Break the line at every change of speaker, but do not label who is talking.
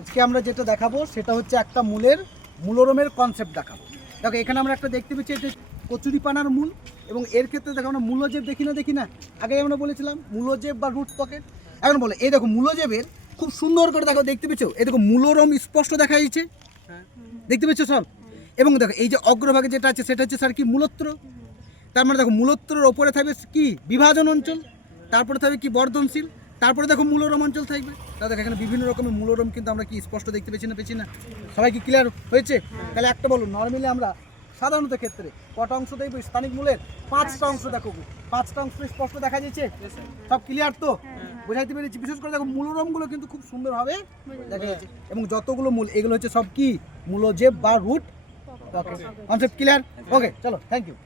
আজকে আমরা যেটা দেখাবো সেটা হচ্ছে একটা মূলের, মূলরমের কনসেপ্ট দেখাবো। দেখো, এখানে আমরা একটা দেখতে পাচ্ছি এটা কচুরিপানার মূল এবং এর ক্ষেত্রে দেখো আমরা মূলজেব দেখি না দেখি না? আগে আমরা বলেছিলাম, মূলজেব বা রুট পকেট এখন বলে, এই দেখো মূলজেবের খুব সুন্দর করে দেখো, দেখতে পেছো এই দেখো, মূলরম স্পষ্ট দেখা যাচ্ছে। দেখতে পেছো সব? এবং দেখো, এই যে অগ্রভাগে যেটা আছে, সেটা হচ্ছে স্যার কি? মূলত্র। তার মানে দেখো, মূলত্রের ওপরে থাকবে কি? বিভাজন অঞ্চল। তারপরে থাকবে কি? বর্ধনশীল। তারপরে দেখো মূলরম অঞ্চল থাকবে। তা দেখো এখানে বিভিন্ন রকমের মূলরম কিন্তু আমরা কি স্পষ্ট দেখতে পেয়েছি না পেয়েছি না সবাই কি ক্লিয়ার হয়েছে? তাহলে একটা বলুন নর্মালি আমরা সাধারণত ক্ষেত্রে কটা অংশ দেখব? স্থানিক মূলের পাঁচটা অংশ দেখো। পাঁচটা অংশ স্পষ্ট দেখা যাচ্ছে? সব ক্লিয়ার তো? বোঝাইতে পেরেছি। বিশেষ করে দেখো মূলরমগুলো কিন্তু খুব সুন্দরভাবে দেখা যাচ্ছে। এবং যতগুলো মূল এগুলো হচ্ছে সব কি? মূলজেব বা রুট কনসেপ্ট ক্লিয়ার ওকে চলো থ্যাংক ইউ